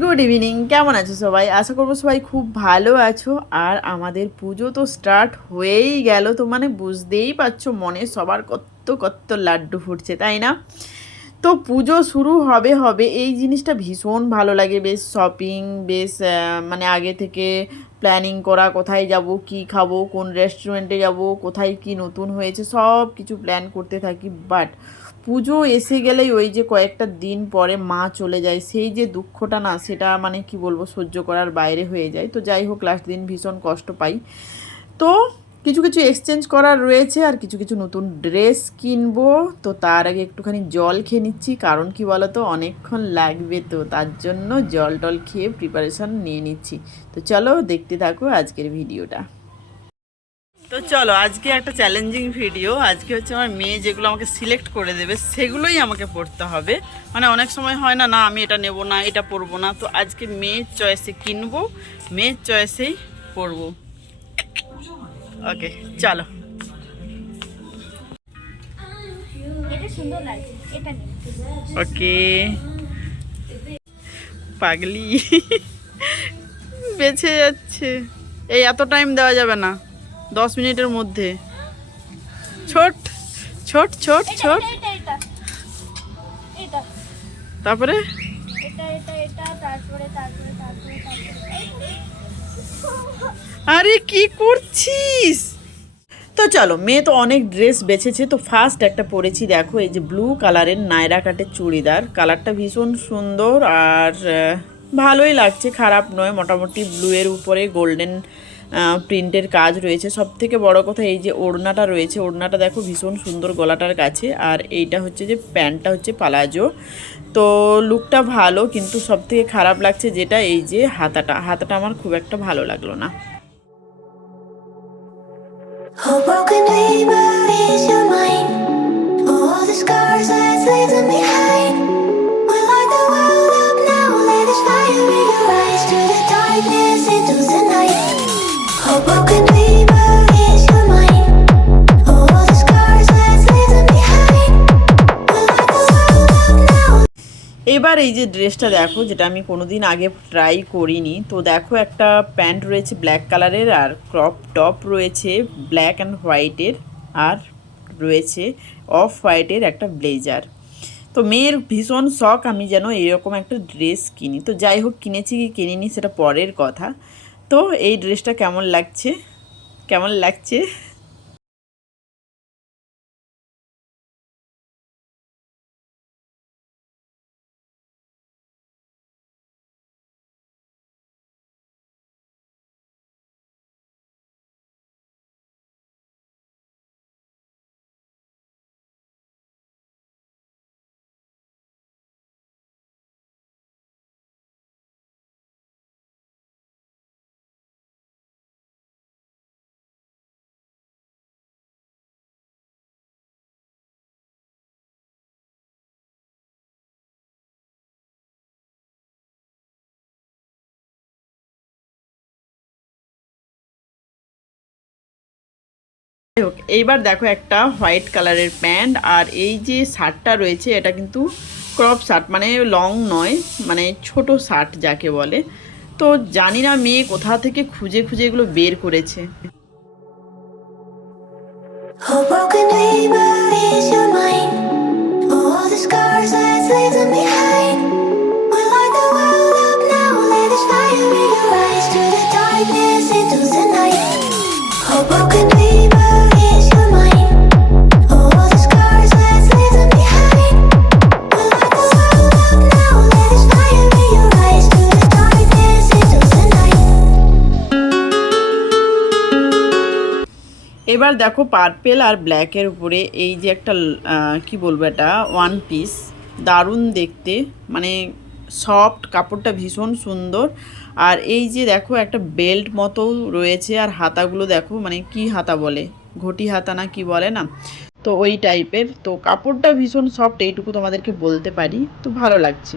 Good evening কেমন আছো সবাই? আশা করব সবাই খুব ভালো আছো। আর আমাদের পুজো তো স্টার্ট হয়েই গেল তো মানে বুঝতেই পারছ, মনে সবার কত কত লাড্ডু ফুটছে, তাই না? তো পুজো শুরু হবে হবে। এই জিনিসটা ভীষণ ভালো লাগে। বেশ শপিং বেশ মানে আগে থেকে প্ল্যানিং করা, কোথায় যাব, কি খাব, কোন রেস্টুরেন্টে যাব, কোথায় কি নতুন হয়েছে সব কিছু প্ল্যান করতে থাকি। বাট পুজো এসে গেলেই ওই যে কয়েকটা দিন পরে মা চলে যায়, সেই যে দুঃখটা না, সেটা মানে কি বলব, সহ্য করার বাইরে হয়ে যায়। তো যাই হোক লাস্ট দিন ভীষণ কষ্ট পাই। তো কিছু কিছু এক্সচেঞ্জ করার রয়েছে আর কিছু কিছু নতুন ড্রেস কিনবো। তো তার আগে একটুখানি জল খেয়ে নিচ্ছি, কারণ কি বলো তো অনেকক্ষণ লাগবে তো, তার জন্য জল টল খেয়ে প্রিপারেশন নিয়ে নিচ্ছি। তো চলো দেখতে থাকো আজকের ভিডিওটা তো চলো আজকে একটা চ্যালেঞ্জিং ভিডিও আজকে হচ্ছে আমার মেয়ে যেগুলো আমাকে সিলেক্ট করে দেবে সেগুলোই আমাকে পড়তে হবে। মানে অনেক সময় হয় না না আমি এটা নেব না এটা পরবো না। তো আজকে মেয়ের চয়েসে কিনবো মেয়ের চয়েসেই পরবো। ওকে চলো। ওকে পাগলি। বেঁচে যাচ্ছে। এই এত টাইম দেওয়া যাবে না। দশ মিনিটের মধ্যে। ছোট ছোট ছোট ছোট। তারপরে? আরে কি করছিস? তো চলো মেয়ে তো অনেক ড্রেস বেছেছে তো ফার্স্ট একটা পরেছি দেখো এই যে ব্লু কালারের নায়রা কাটের চুড়িদার। কালারটা ভীষণ সুন্দর আর ভালোই লাগছে খারাপ নয় মোটামুটি ব্লু এর উপরে গোল্ডেন প্রিন্টের কাজ রয়েছে। সব থেকে বড় কথা এই যে ওড়নাটা রয়েছে ওড়নাটা দেখো ভীষণ সুন্দর গলাটার কাছে। আর এইটা হচ্ছে যে প্যান্টটা হচ্ছে পালাজো। তো লুকটা ভালো কিন্তু সব থেকে খারাপ লাগছে যেটা এই যে হাতাটা। হাতাটা আমার খুব একটা ভালো লাগল না। Oh, broken dreamer is your এবার এই যে ড্রেসটা দেখো, যেটা আমি কোনোদিন আগে ট্রাই করিনি, তো দেখো একটা প্যান্ট রয়েছে ব্ল্যাক কালারের আর ক্রপ টপ রয়েছে ব্ল্যাক অ্যান্ড হোয়াইটের আর রয়েছে অফ হোয়াইটের একটা ব্লেজার তো মেয়ের ভীষণ শখ আমি যেন এরকম একটা ড্রেস কিনি। তো যাই হোক, কিনেছি কি কিনিনি সেটা পরের কথা। তো এই ড্রেসটা কেমন লাগছে? কেমন লাগছে? হোক এইবার দেখো একটা হোয়াইট কালারের প্যান্ট, আর এই যে শার্টটা রয়েছে, এটা কিন্তু ক্রপ শার্ট মানে লং নয় মানে ছোট শার্ট যাকে বলে। তো জানি না মেয়ে কোথা থেকে খুঁজে খুঁজে এগুলো বের করেছে। এবার দেখো পার্পেল আর ব্ল্যাকের উপরে এই যে একটা কি বলব এটা ওয়ান পিস দারুণ দেখতে মানে সফট কাপড়টা ভীষণ সুন্দর। আর এই যে দেখো একটা বেল্ট মতো রয়েছে আর হাতাগুলো দেখো মানে কি হাতা বলে? ঘটি হাতা না কি বলে না? তো ওই টাইপের তো কাপড়টা ভীষণ সফট এইটুকু তোমাদেরকে বলতে পারি। তো ভালো লাগছে।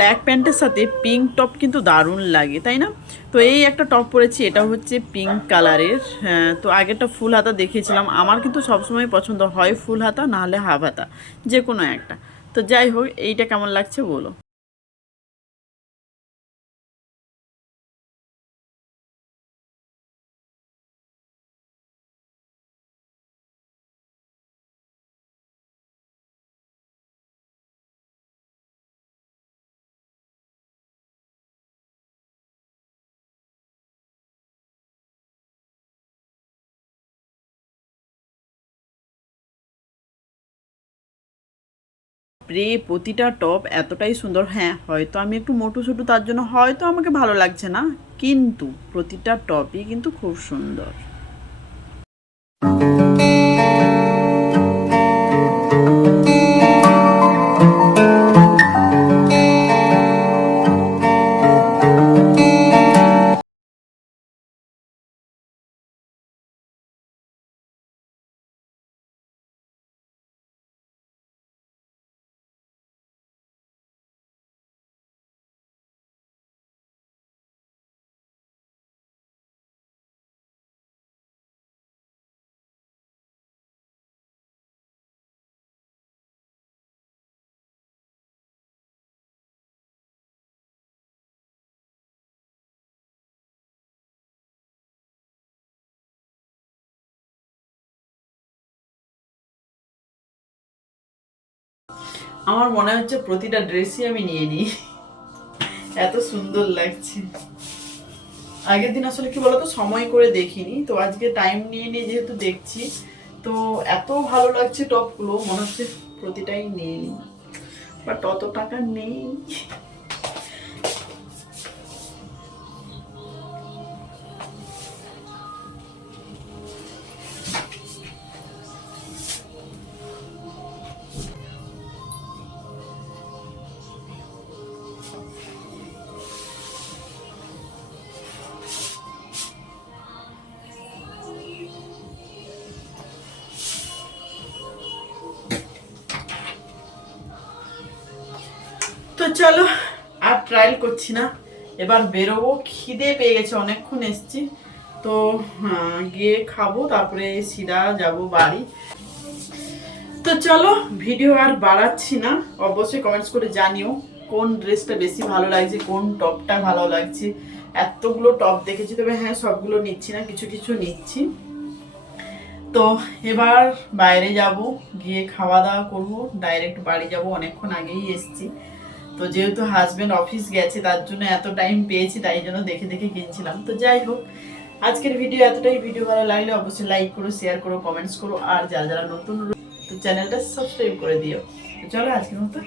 ব্ল্যাক প্যান্টের সাথে পিঙ্ক টপ কিন্তু দারুণ লাগে তাই না? তো এই একটা টপ পরেছি এটা হচ্ছে পিঙ্ক কালারের হ্যাঁ, তো আগেরটা ফুল হাতা দেখিয়েছিলাম। আমার কিন্তু সবসময় পছন্দ হয় ফুল হাতা নাহলে হাফ হাতা যে কোনো একটা। তো যাই হোক এইটা কেমন লাগছে বলো। প্রে প্রতিটা টপ এতটাই সুন্দর। হ্যাঁ হয়তো আমি একটু মোটু ছোটু তার জন্য হয়তো আমাকে ভালো লাগছে না, কিন্তু প্রতিটা টপই কিন্তু খুব সুন্দর। আমার মনে হচ্ছে প্রতিটা ড্রেসই আমি নিয়ে নিই। এত সুন্দর লাগছে। আগের দিন আসলে কি বলতো, সময় করে দেখিনি। তো আজকে টাইম নিয়ে নিয়ে যেহেতু দেখছি, তো এত ভালো লাগছে টপগুলো, মনে হচ্ছে প্রতিটাই নিয়ে নিই। বাট অত টাকা নেই। তো চলো, আর ট্রায়াল করছি না। এবার বেরোবো। খিদে পেয়ে গেছে, অনেকক্ষণ এসছি। তো গিয়ে খাব, তারপরে সিধা যাব বাড়ি। তো চলো, ভিডিও আর বাড়াচ্ছি না। অবশ্যই কমেন্টস করে জানিও, কোন ড্রেসটা বেশি ভালো লাগছে, কোন টপটা ভালো লাগছে। এতগুলো টপ দেখেছি, তবে হ্যাঁ সবগুলো নিচ্ছি না, কিছু কিছু নিচ্ছি। তো, এবার বাইরে যাব, গিয়ে খাওয়া দাওয়া করব। ডাইরেক্ট বাড়ি যাব, অনেকক্ষণ আগেই এসছি। তো যেহেতু হাজবেন্ড অফিস গেছে, তার জন্য এত টাইম পেয়েছি, তাই জন্য দেখে দেখে কিনছিলাম। তো যাই হোক, আজকের ভিডিও এতটাই। ভিডিও ভালো লাগলে অবশ্যই লাইক করো শেয়ার করো কমেন্টস করো, আর যারা যারা নতুন তো চ্যানেলটা সাবস্ক্রাইব করে দিও। চলো আজকের মতো।